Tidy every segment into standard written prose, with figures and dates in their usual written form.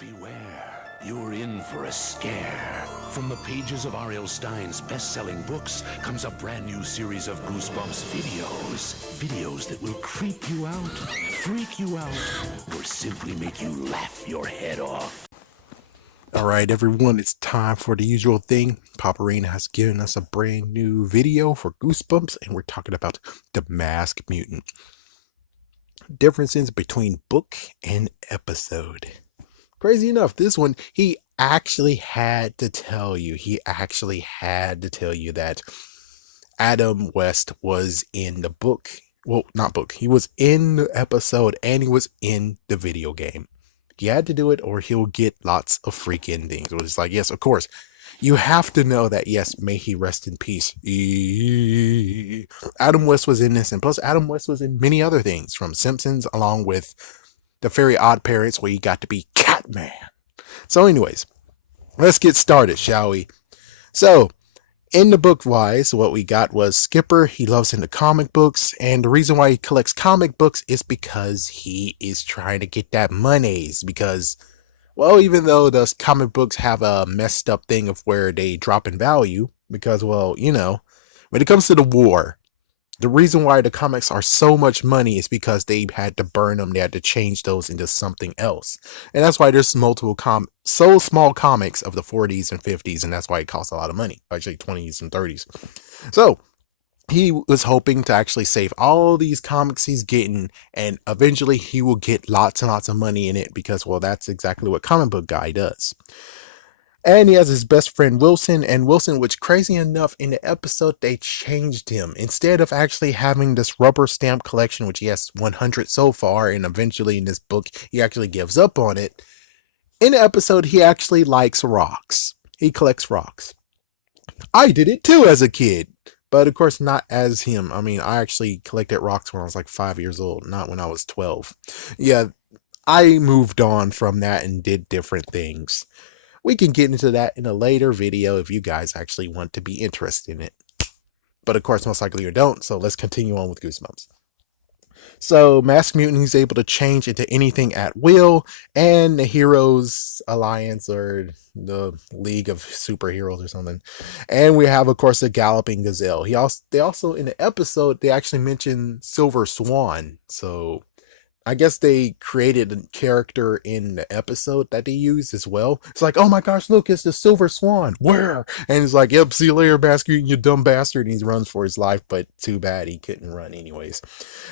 Beware, you're in for a scare. From the pages of R.L. Stine's best-selling books comes a brand new series of Goosebumps videos. Videos that will creep you out, freak you out, or simply make you laugh your head off. Alright everyone, it's time for the usual thing. Paparina has given us a brand new video for Goosebumps, and we're talking about the Masked Mutant. Differences between book and episode. Crazy enough, this one, he actually had to tell you that Adam West was in the book. Well, not book. He was in the episode and he was in the video game. He had to do it or he'll get lots of freaking things. It was like, yes, of course. You have to know that, yes, may he rest in peace. Adam West was in this, and plus Adam West was in many other things, from Simpsons along with the Very Odd Parents, where he got to be Catman. So anyways, let's get started, shall we? So, in the book wise, what we got was Skipper. He loves into comic books, and the reason why he collects comic books is because he is trying to get that monies. Because, well, even though those comic books have a messed up thing of where they drop in value, because, well, you know, when it comes to the war, the reason why the comics are so much money is because they had to burn them. They had to change those into something else. And that's why there's multiple so small comics of the 40s and 50s, and that's why it costs a lot of money. Actually, 20s and 30s. So, he was hoping to actually save all these comics he's getting, and eventually he will get lots and lots of money in it because, well, that's exactly what Comic Book Guy does. And he has his best friend Wilson, and Wilson, which crazy enough, in the episode they changed him. Instead of actually having this rubber stamp collection, which he has 100 so far, and eventually in this book he actually gives up on it. In the episode, he actually likes rocks. He collects rocks. I did it too as a kid, but of course not as him. I mean, I actually collected rocks when I was like 5 years old, not when I was 12. Yeah, I moved on from that and did different things. We can get into that in a later video if you guys actually want to be interested in it. But of course, most likely you don't, so let's continue on with Goosebumps. So, Masked Mutant, he's able to change into anything at will, and the Heroes Alliance, or the League of Superheroes or something. And we have, of course, the Galloping Gazelle. They also, in the episode, they actually mention Silver Swan, so I guess they created a character in the episode that they used as well. It's like, oh my gosh, look, it's the Silver Swan. Where? And he's like, yep, see you later, Masked Mutant, you dumb bastard. And he runs for his life, but too bad he couldn't run anyways.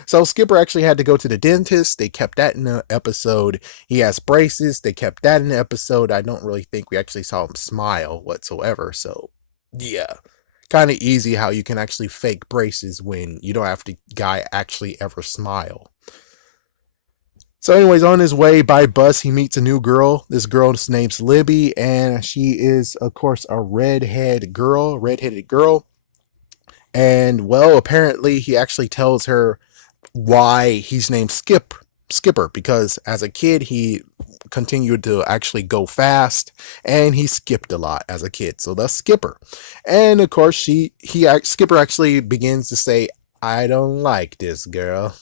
So Skipper actually had to go to the dentist. They kept that in the episode. He has braces. They kept that in the episode. I don't really think we actually saw him smile whatsoever. So, yeah. Kind of easy how you can actually fake braces when you don't have the guy actually ever smile. So anyways, on his way by bus, he meets a new girl. This girl's name's Libby, and she is, of course, a redheaded girl. And, well, apparently he actually tells her why he's named Skipper, because as a kid, he continued to actually go fast, and he skipped a lot as a kid. So that's Skipper. And, of course, Skipper actually begins to say, I don't like this girl.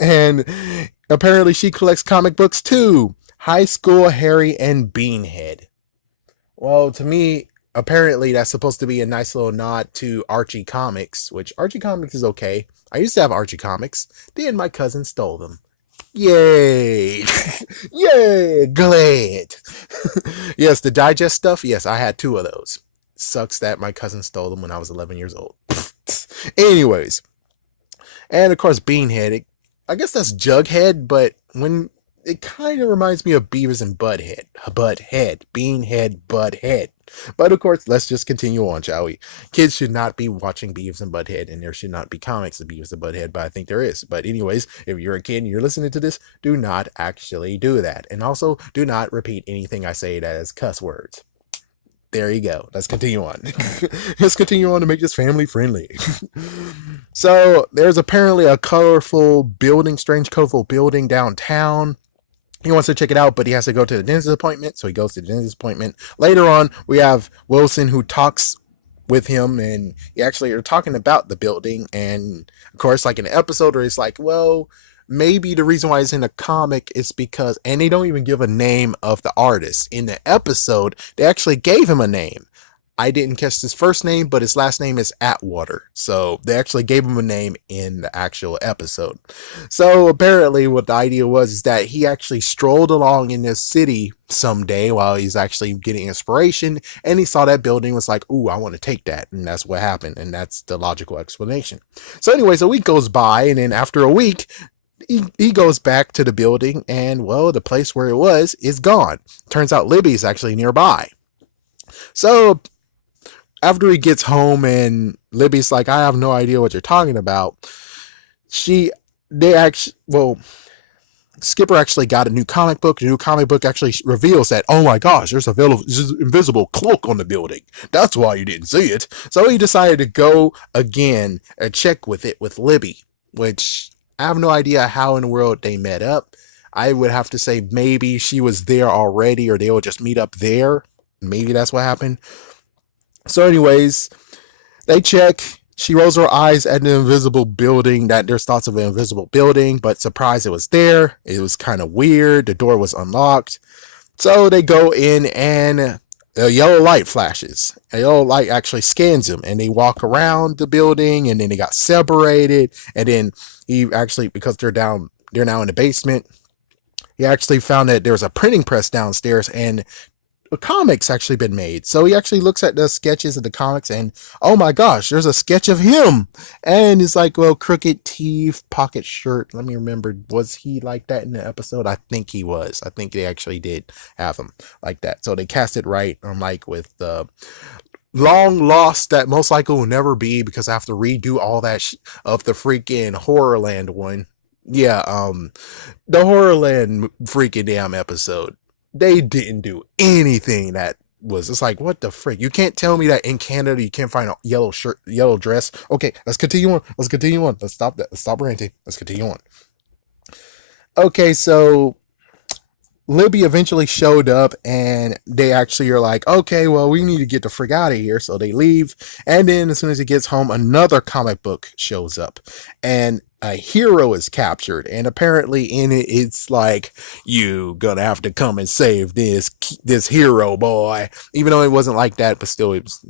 And apparently she collects comic books too. High School Harry and Beanhead. Well, to me, apparently that's supposed to be a nice little nod to Archie Comics, which Archie Comics is okay. I used to have Archie Comics. Then my cousin stole them. Yay! Yay! Glad! Yes, the digest stuff, yes, I had 2 of those. Sucks that my cousin stole them when I was 11 years old. Anyways. And of course, Beanhead. I guess that's Jughead, but when it kind of reminds me of Beavis and Butthead. Beanhead, Butthead. But of course, let's just continue on, shall we? Kids should not be watching Beavis and Butthead, and there should not be comics of Beavis and Butthead, but I think there is. But anyways, if you're a kid and you're listening to this, do not actually do that. And also, do not repeat anything I say that is cuss words. There you go. Let's continue on. Let's continue on to make this family friendly. So, there's apparently a strange colorful building downtown. He wants to check it out, but he has to go to the dentist appointment, so he goes to the dentist appointment. Later on, we have Wilson who talks with him, and he actually are talking about the building, and of course, like in an episode where it's like, well, maybe the reason why it's in a comic is because, and they don't even give a name of the artist. In the episode, they actually gave him a name. I didn't catch his first name, but his last name is Atwater. So they actually gave him a name in the actual episode. So apparently what the idea was is that he actually strolled along in this city someday while he's actually getting inspiration, and he saw that building, was like, ooh, I want to take that. And that's what happened. And that's the logical explanation. So anyways, a week goes by, and then after a week, he goes back to the building, and well, the place where it was is gone. Turns out Libby's actually nearby. So after he gets home and Libby's like, I have no idea what you're talking about. Skipper actually got a new comic book. The new comic book actually reveals that, oh my gosh, there's an invisible cloak on the building. That's why you didn't see it. So he decided to go again and check with it with Libby, which I have no idea how in the world they met up. I would have to say maybe she was there already, or they would just meet up there. Maybe that's what happened. So anyways, they check. She rolls her eyes at the invisible building, that there's thoughts of an invisible building, but surprised it was there. It was kind of weird. The door was unlocked. So they go in, and a yellow light flashes. A yellow light actually scans them, and they walk around the building, and then they got separated. And then he actually, because they're now in the basement, he actually found that there's a printing press downstairs, and a comic's actually been made. So he actually looks at the sketches of the comics, and oh my gosh, there's a sketch of him. And it's like, well, crooked teeth, pocket shirt. Let me remember, was he like that in the episode? I think he was. I think they actually did have him like that. So they cast it right, unlike with the long lost that most likely will never be, because I have to redo all that of the freaking Horrorland one. Yeah, the Horrorland freaking damn episode. They didn't do anything that was, it's like, what the frick? You can't tell me that in Canada you can't find a yellow shirt, yellow dress. Okay, let's continue on. Let's stop that. Let's stop ranting. Let's continue on. Okay, so Libby eventually showed up, and they actually are like, okay, well, we need to get the frick out of here. So they leave. And then as soon as he gets home, another comic book shows up, and a hero is captured. And apparently in it, it's like, you gonna have to come and save this hero, boy. Even though it wasn't like that, but still, it was,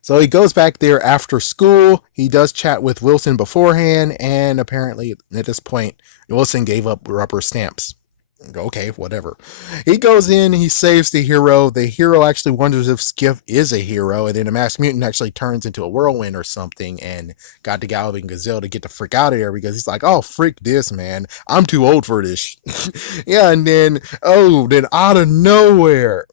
so he goes back there after school. He does chat with Wilson beforehand, and apparently at this point, Wilson gave up rubber stamps. Okay, whatever. He goes in, he saves the hero. The hero actually wonders if Skip is a hero, and then the Masked Mutant actually turns into a whirlwind or something, and got the Galvin Gazelle to get the frick out of there, because he's like, oh, frick this, man. I'm too old for this. Yeah, and then out of nowhere.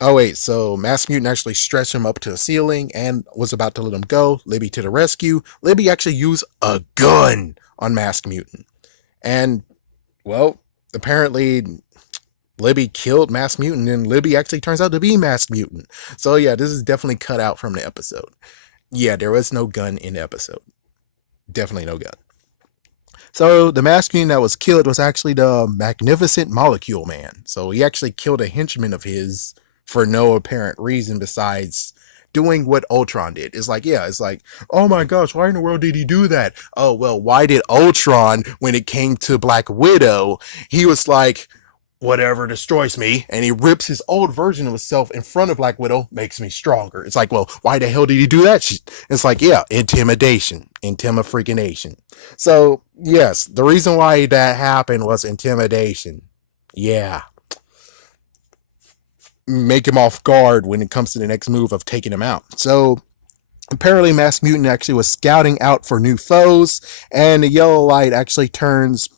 Oh, wait, so Masked Mutant actually stretched him up to the ceiling and was about to let him go. Libby to the rescue. Libby actually used a gun on Masked Mutant. And, well, apparently Libby killed Masked Mutant, and Libby actually turns out to be Masked Mutant. So, yeah, this is definitely cut out from the episode. Yeah, there was no gun in the episode. Definitely no gun. So, the Masked Mutant that was killed was actually the Magnificent Molecule Man. So, he actually killed a henchman of his for no apparent reason besides doing what Ultron did. It's like, oh my gosh, why in the world did he do that? Oh, well, why did Ultron, when it came to Black Widow, he was like, whatever destroys me, and he rips his old version of himself in front of Black Widow, makes me stronger. It's like, well, why the hell did he do that? It's like, yeah, intimidation. So, yes, the reason why that happened was intimidation. Yeah. Make him off guard when it comes to the next move of taking him out. So apparently Masked Mutant actually was scouting out for new foes, and the yellow light actually turns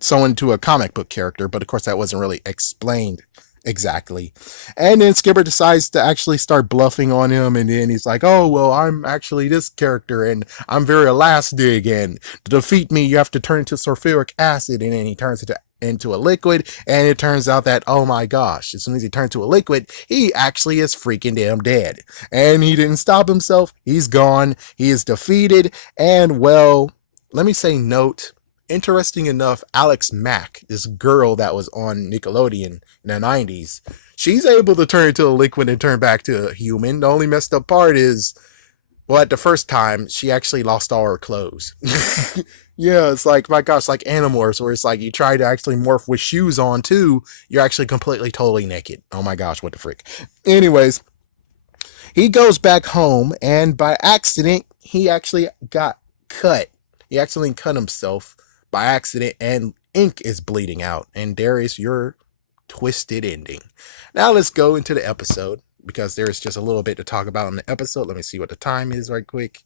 someone into a comic book character, but of course that wasn't really explained exactly. And then Skipper decides to actually start bluffing on him, and then he's like, oh, well, I'm actually this character, and I'm very elastic, and to defeat me you have to turn into sulfuric acid. And then he turns into a liquid, and it turns out that, oh my gosh, as soon as he turned to a liquid, he actually is freaking damn dead. And he didn't stop himself. He's gone. He is defeated. And, well, let me say note, interesting enough, Alex Mack, this girl that was on Nickelodeon in the 90s, she's able to turn into a liquid and turn back to a human. The only messed up part is Well, at the first time, she actually lost all her clothes. Yeah, it's like, my gosh, like Animorphs, where it's like you try to actually morph with shoes on too, you're actually completely, totally naked. Oh my gosh, what the frick. Anyways, he goes back home, and by accident, he actually got cut. He accidentally cut himself by accident, and ink is bleeding out. And there is your twisted ending. Now let's go into the episode because there's just a little bit to talk about in the episode. Let me see what the time is right quick.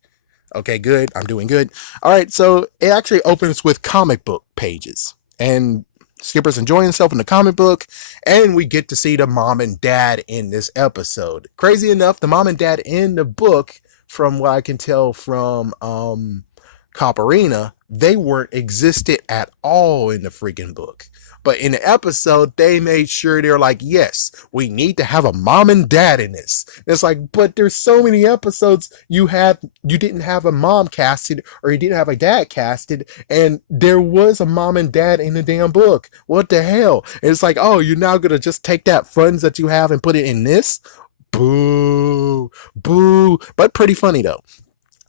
Okay, good. I'm doing good. All right, so it actually opens with comic book pages. And Skipper's enjoying himself in the comic book, and we get to see the mom and dad in this episode. Crazy enough, the mom and dad in the book, from what I can tell from Copperina, they weren't existed at all in the freaking book. But in the episode, they made sure they're like, yes, we need to have a mom and dad in this. And it's like, but there's so many episodes you didn't have a mom casted or you didn't have a dad casted, and there was a mom and dad in the damn book. What the hell? And it's like, oh, you're now gonna just take that funds that you have and put it in this? Boo, boo. But pretty funny though.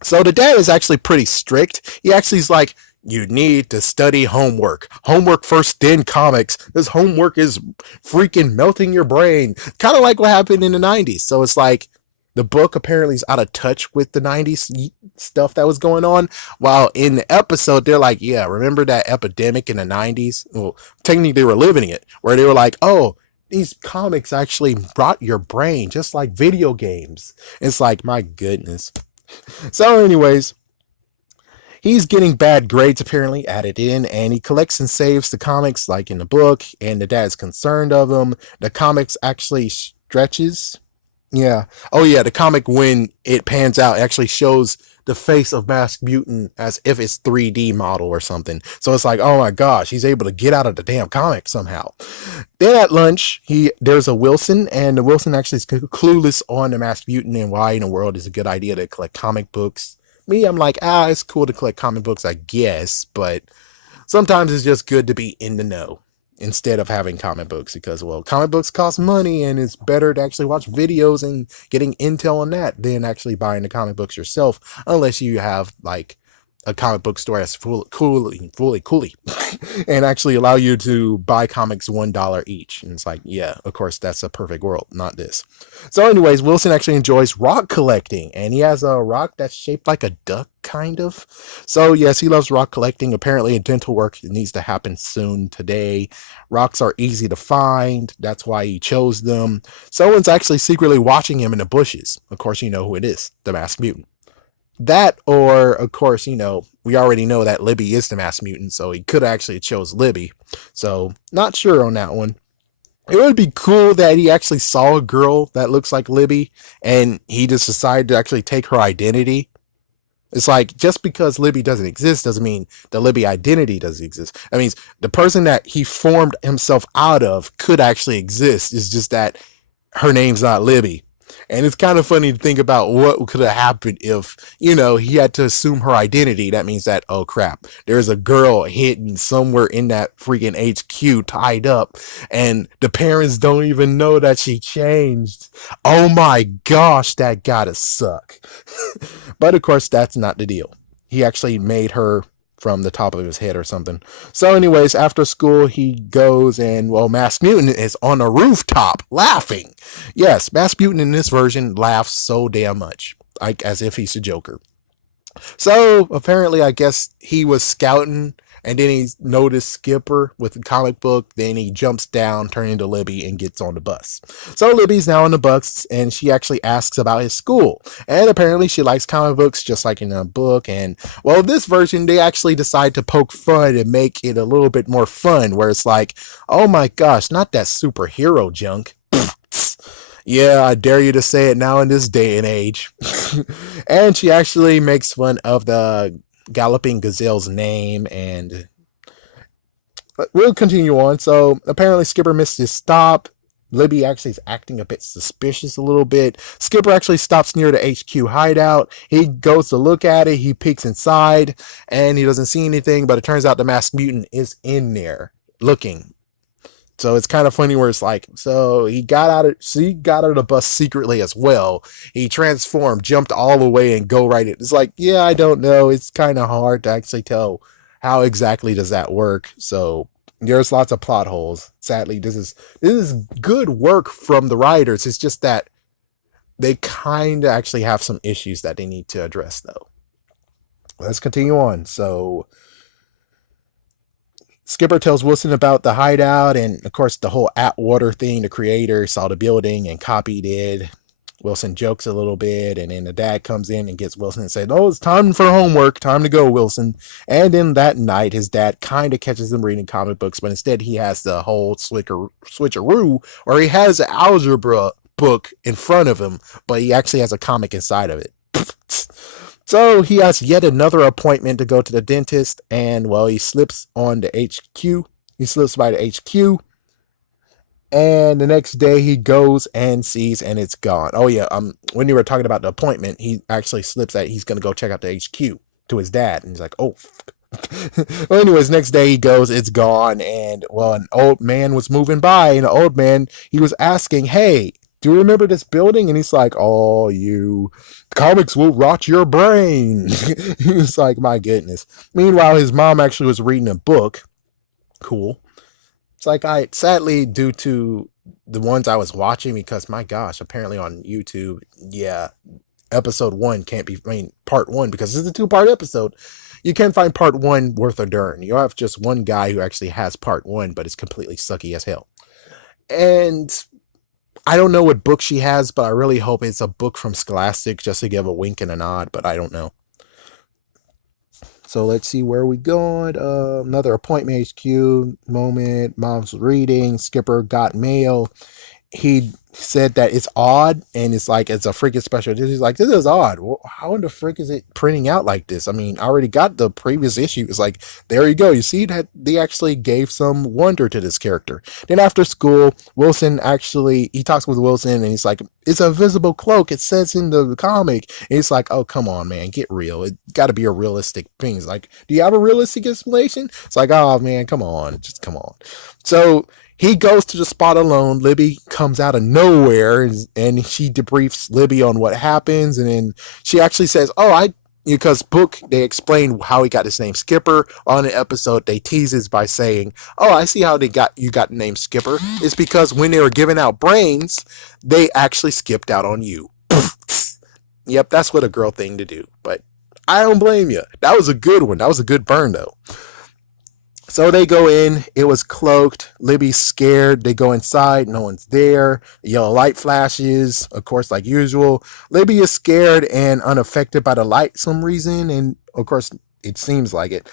So the dad is actually pretty strict. He actually is like, you need to study homework. Homework first, then comics. This homework is freaking melting your brain. Kind of like what happened in the 90s. So it's like the book apparently is out of touch with the 90s stuff that was going on. While in the episode, they're like, yeah, remember that epidemic in the 90s? Well, technically they were living it, where they were like, oh, these comics actually rot your brain, just like video games. It's like, my goodness. So, anyways, he's getting bad grades apparently added in, and he collects and saves the comics like in the book, and the dad's concerned of him. The comics actually stretches. Yeah. Oh yeah, the comic, when it pans out, actually shows the face of Masked Mutant as if it's 3D model or something. So it's like, oh my gosh, he's able to get out of the damn comic somehow. Then at lunch, there's a Wilson, and the Wilson actually is clueless on the Masked Mutant and why in the world is a good idea to collect comic books. Me, I'm like, it's cool to collect comic books, I guess, but sometimes it's just good to be in the know instead of having comic books, because, well, comic books cost money, and it's better to actually watch videos and getting intel on that than actually buying the comic books yourself, unless you have like a comic book store that's fully and actually allow you to buy comics $1 each. And it's like, yeah, of course, that's a perfect world, not this. So anyways, Wilson actually enjoys rock collecting, and he has a rock that's shaped like a duck, kind of. So yes, he loves rock collecting. Apparently a dental work needs to happen soon today. Rocks are easy to find, that's why he chose them. Someone's actually secretly watching him in the bushes. Of course, you know who it is, the Masked Mutant. That, or of course, we already know that Libby is the Masked Mutant, so he could actually chose Libby. So not sure on that one. It would be cool that he actually saw a girl that looks like Libby, and he just decided to actually take her identity. It's like, just because Libby doesn't exist doesn't mean the Libby identity doesn't exist. That means the person that he formed himself out of could actually exist. It's just that her name's not Libby. And it's kind of funny to think about what could have happened if, he had to assume her identity. That means that, oh crap, there's a girl hidden somewhere in that freaking HQ tied up, and the parents don't even know that she changed. Oh my gosh, that gotta suck. But of course, that's not the deal. He actually made her from the top of his head or something. So anyways, after school, he goes, and, well, Masked Mutant is on a rooftop laughing. Yes, Masked Mutant in this version laughs so damn much, like as if he's a Joker. So apparently, I guess he was scouting, and then he noticed Skipper with the comic book. Then he jumps down, turning into Libby, and gets on the bus. So Libby's now on the bus, and she actually asks about his school. And apparently she likes comic books just like in the book. And, well, this version, they actually decide to poke fun and make it a little bit more fun, where it's like, oh my gosh, not that superhero junk. Yeah, I dare you to say it now in this day and age. And she actually makes fun of the Galloping Gazelle's name, and we'll continue on. So apparently Skipper missed his stop. Libby actually is acting a bit suspicious a little bit. Skipper actually stops near the HQ hideout. He goes to look at it. He peeks inside, and he doesn't see anything, but it turns out the Masked Mutant is in there looking. So it's kind of funny where it's like, so he got out of the bus secretly as well. He transformed, jumped all the way, and go right in. It's like, yeah, I don't know. It's kind of hard to actually tell how exactly does that work. So there's lots of plot holes. Sadly, this is good work from the writers. It's just that they kind of actually have some issues that they need to address, though. Let's continue on. So Skipper tells Wilson about the hideout, and of course, the whole Atwater thing. The creator saw the building and copied it. Wilson jokes a little bit, and then the dad comes in and gets Wilson and says, "Oh, it's time for homework. Time to go, Wilson." And then that night, his dad kind of catches him reading comic books, but instead he has the whole switcheroo, or he has an algebra book in front of him, but he actually has a comic inside of it. So he has yet another appointment to go to the dentist, and well, he slips on the HQ. He slips by the HQ, and the next day he goes and sees, and it's gone. Oh yeah, when you were talking about the appointment, he actually slips that he's gonna go check out the HQ to his dad, and he's like, oh. Well, anyways, next day he goes, it's gone, and well, an old man was moving by, and the old man, he was asking, hey, do you remember this building? And he's like, oh, you comics will rot your brain. He's like, my goodness. Meanwhile, his mom actually was reading a book. Cool. It's like, sadly, due to the ones I was watching, because my gosh, apparently on YouTube, yeah, episode 1 can't be, part 1, because this is a 2-part episode. You can't find part 1 worth a darn. You have just one guy who actually has part 1, but it's completely sucky as hell. And I don't know what book she has, but I really hope it's a book from Scholastic, just to give a wink and a nod, but I don't know. So let's see where we going. Another appointment HQ moment. Mom's reading. Skipper got mail. He said that it's odd, and it's like it's a freaking special edition. He's like, this is odd. Well, how in the frick is it printing out like this? I mean, I already got the previous issue. It's like, there you go. You see that they actually gave some wonder to this character. Then after school, Wilson actually, he talks with Wilson, and he's like, it's a visible cloak. It says in the comic. And he's like, oh, come on, man, get real. It got to be a realistic thing. It's like, do you have a realistic explanation? It's like, oh man, come on, just come on. So he goes to the spot alone. Libby comes out of nowhere, and she debriefs Libby on what happens. And then she actually says, because book, they explain how he got his name Skipper. On an episode, they teases by saying, oh, I see how you got the name Skipper. It's because when they were giving out brains, they actually skipped out on you. Yep, that's what a girl thing to do. But I don't blame you. That was a good one. That was a good burn, though. So they go in, it was cloaked, Libby's scared, they go inside, no one's there, yellow light flashes, of course, like usual. Libby is scared and unaffected by the light some reason, and of course, it seems like it.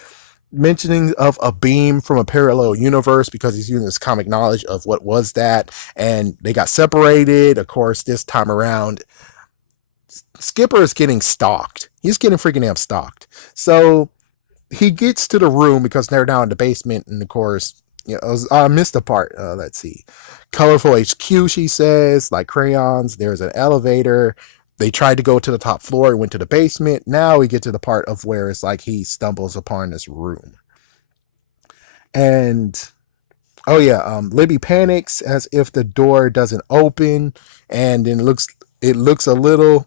Mentioning of a beam from a parallel universe, because he's using his comic knowledge of what was that, and they got separated. Of course, this time around, Skipper is getting stalked. He's getting freaking damn stalked. So he gets to the room because they're down in the basement, and of course, I missed a part. Let's see. Colorful HQ, she says, like crayons. There's an elevator. They tried to go to the top floor and went to the basement. Now we get to the part of where it's like he stumbles upon this room. And, Libby panics as if the door doesn't open, and then it looks a little,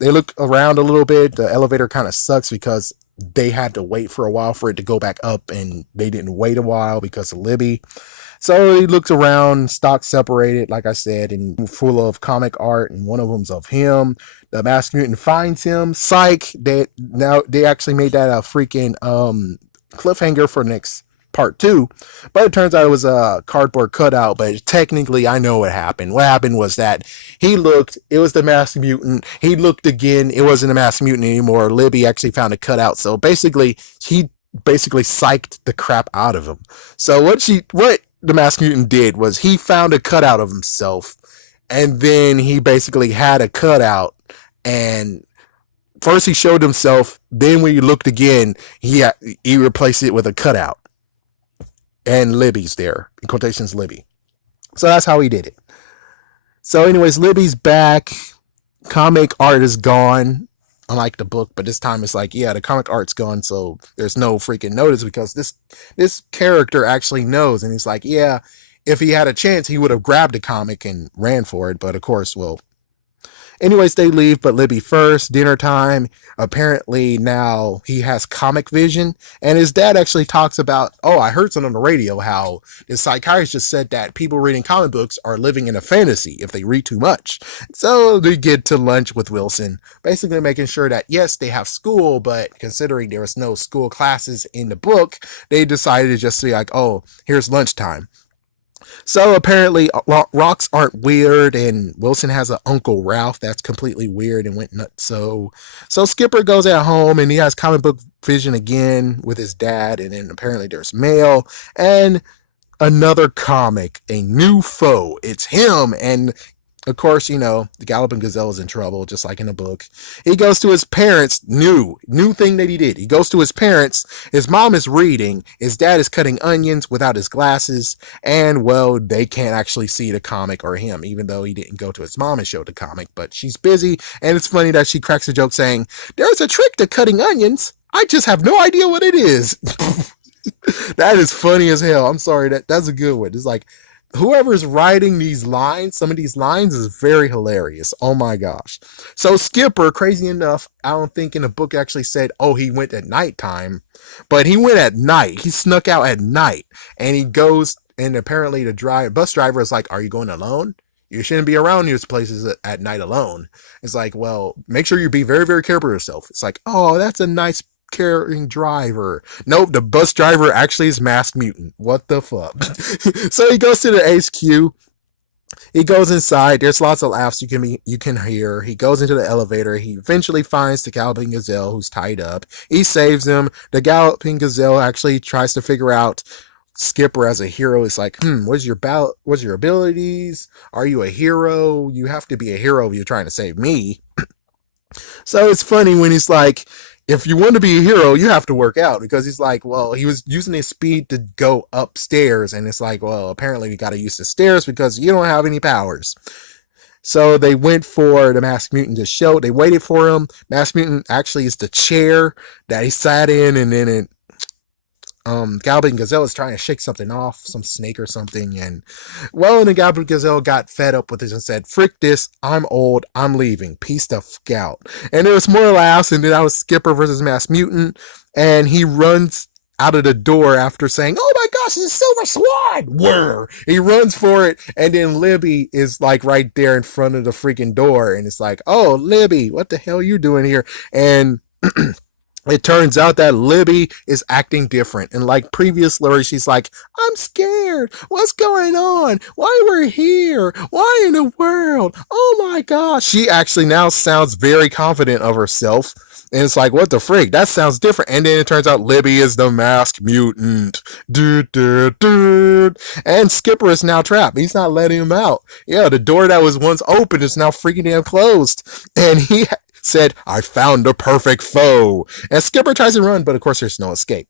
they look around a little bit. The elevator kind of sucks because they had to wait for a while for it to go back up, and they didn't wait a while because of Libby. So he looks around, stock separated, like I said, and full of comic art, and one of them's of him. The Masked Mutant finds him. Psych! They actually made that a freaking cliffhanger for next part 2, but it turns out it was a cardboard cutout. But technically, I know what happened. What happened was that he looked, it was the Masked Mutant. He looked again, it wasn't a Masked Mutant anymore. Libby actually found a cutout. So basically, he psyched the crap out of him. So what the Masked Mutant did was he found a cutout of himself, and then he basically had a cutout, and first he showed himself, then when he looked again, he replaced it with a cutout. And Libby's there. In quotations, Libby. So that's how he did it. So anyways, Libby's back. Comic art is gone. Unlike the book, but this time it's like, the comic art's gone, so there's no freaking notice, because this character actually knows, and he's like, if he had a chance, he would have grabbed a comic and ran for it. But of course, well, anyways, they leave, but Libby first, dinner time. Apparently now he has comic vision, and his dad actually talks about, oh, I heard something on the radio how the psychiatrist just said that people reading comic books are living in a fantasy if they read too much. So they get to lunch with Wilson, basically making sure that yes, they have school, but considering there was no school classes in the book, they decided to just be like, oh, here's lunchtime. So apparently, rocks aren't weird, and Wilson has an Uncle Ralph that's completely weird and went nuts. So Skipper goes at home, and he has comic book vision again with his dad, and then apparently there's mail and another comic, a new foe. It's him, and of course, the Galloping Gazelle is in trouble, just like in the book. He goes to his parents, new thing that he did. He goes to his parents. His mom is reading. His dad is cutting onions without his glasses. And, well, they can't actually see the comic or him, even though he didn't go to his mom and show the comic. But she's busy, and it's funny that she cracks a joke saying, there's a trick to cutting onions. I just have no idea what it is. That is funny as hell. I'm sorry, that's a good one. It's like, whoever's writing these lines, some of these lines is very hilarious. Oh my gosh. So Skipper, crazy enough, I don't think in the book actually said, oh, he went at nighttime, but he went at night. He snuck out at night, and he goes, and apparently the bus driver is like, are you going alone? You shouldn't be around these places at night alone. It's like, well, make sure you be very, very careful of yourself. It's like, oh, that's a nice caring driver. Nope, the bus driver actually is Masked Mutant. What the fuck? So he goes to the HQ. He goes inside. There's lots of laughs you can hear. He goes into the elevator. He eventually finds the Galloping Gazelle who's tied up. He saves him. The Galloping Gazelle actually tries to figure out Skipper as a hero. Is like, what's your abilities? Are you a hero? You have to be a hero if you're trying to save me. So it's funny when he's like, if you want to be a hero, you have to work out, because he's like, well, he was using his speed to go upstairs, and it's like, well, apparently we got to use the stairs because you don't have any powers. So they went for the Masked Mutant to show. They waited for him. Masked Mutant actually is the chair that he sat in, and then it Galloping Gazelle is trying to shake something off, some snake or something, and the Galloping Gazelle got fed up with this and said, frick this, I'm old, I'm leaving, peace the fuck out. And there was more laughs, and then that was Skipper versus Masked Mutant, and he runs out of the door after saying, oh my gosh, it's a silver swan! Whir! He runs for it, and then Libby is like right there in front of the freaking door, and it's like, oh, Libby, what the hell are you doing here? And it turns out that Libby is acting different. And like previous Larry, she's like, I'm scared. What's going on? Why we're here? Why in the world? Oh my gosh. She actually now sounds very confident of herself. And it's like, what the frig? That sounds different. And then it turns out Libby is the Masked Mutant. And Skipper is now trapped. He's not letting him out. Yeah, the door that was once open is now freaking damn closed. And he said, I found the perfect foe. And Skipper tries to run, but of course there's no escape.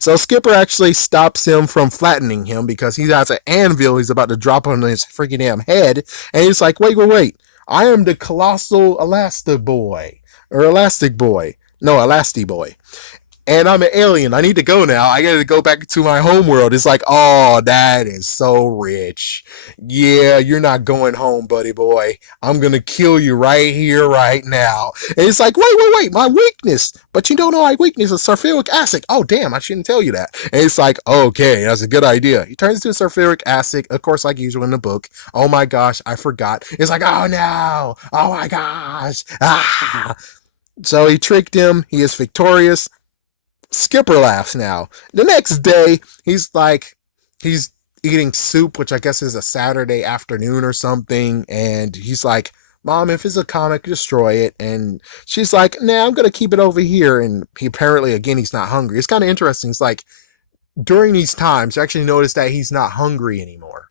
So Skipper actually stops him from flattening him because he has an anvil he's about to drop on his freaking damn head. And he's like, wait. I am the colossal Elastic Boy. No, Elastic Boy. And I'm an alien. I need to go now. I gotta go back to my home world. It's like, oh, that is so rich. Yeah, you're not going home, buddy boy. I'm gonna kill you right here, right now. And it's like, wait, my weakness. But you don't know my weakness is sulfuric acid. Oh, damn, I shouldn't tell you that. And it's like, okay, that's a good idea. He turns into sulfuric acid, of course, like usual in the book. Oh my gosh, I forgot. It's like, oh no. Oh my gosh. Ah. So he tricked him. He is victorious. Skipper laughs now. The next day, he's eating soup, which I guess is a Saturday afternoon or something, and he's like, Mom, if it's a comic, destroy it. And she's like, nah, I'm going to keep it over here. And he apparently, again, he's not hungry. It's kind of interesting. It's like, during these times, you actually notice that he's not hungry anymore.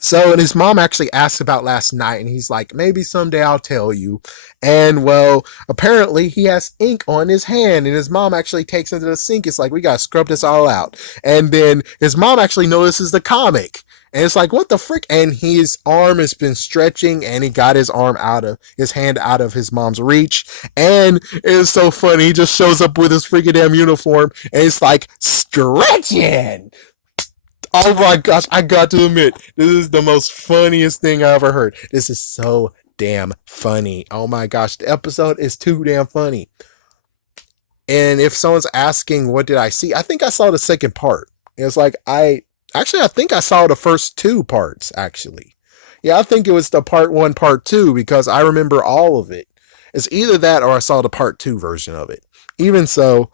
So, and his mom actually asked about last night, and he's like, maybe someday I'll tell you. And, well, apparently he has ink on his hand, and his mom actually takes him to the sink. It's like, we gotta scrub this all out. And then his mom actually notices the comic. And it's like, what the frick? And his arm has been stretching, and he got his hand out of his mom's reach. And it's so funny. He just shows up with his freaking damn uniform, and it's like, stretching! Oh my gosh, I got to admit, this is the most funniest thing I ever heard. This is so damn funny. Oh my gosh, the episode is too damn funny. And if someone's asking, what did I see? I think I saw the second part. It's like, I think I saw the first two parts, actually. Yeah, I think it was the part one, part two, because I remember all of it. It's either that or I saw the part two version of it. Even so,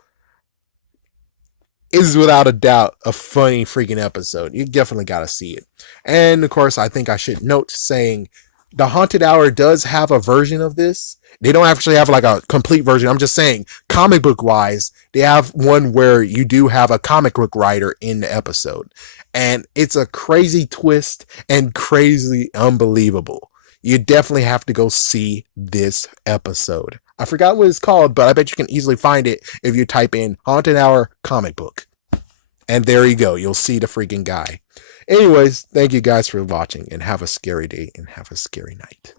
is without a doubt a funny freaking episode. You definitely got to see it. And of course, I think I should note saying the Haunted Hour does have a version of this. They don't actually have like a complete version. I'm just saying, comic book wise, they have one where you do have a comic book writer in the episode. And it's a crazy twist and crazy unbelievable. You definitely have to go see this episode. I forgot what it's called, but I bet you can easily find it if you type in Haunted Hour comic book. And there you go. You'll see the freaking guy. Anyways, thank you guys for watching and have a scary day and have a scary night.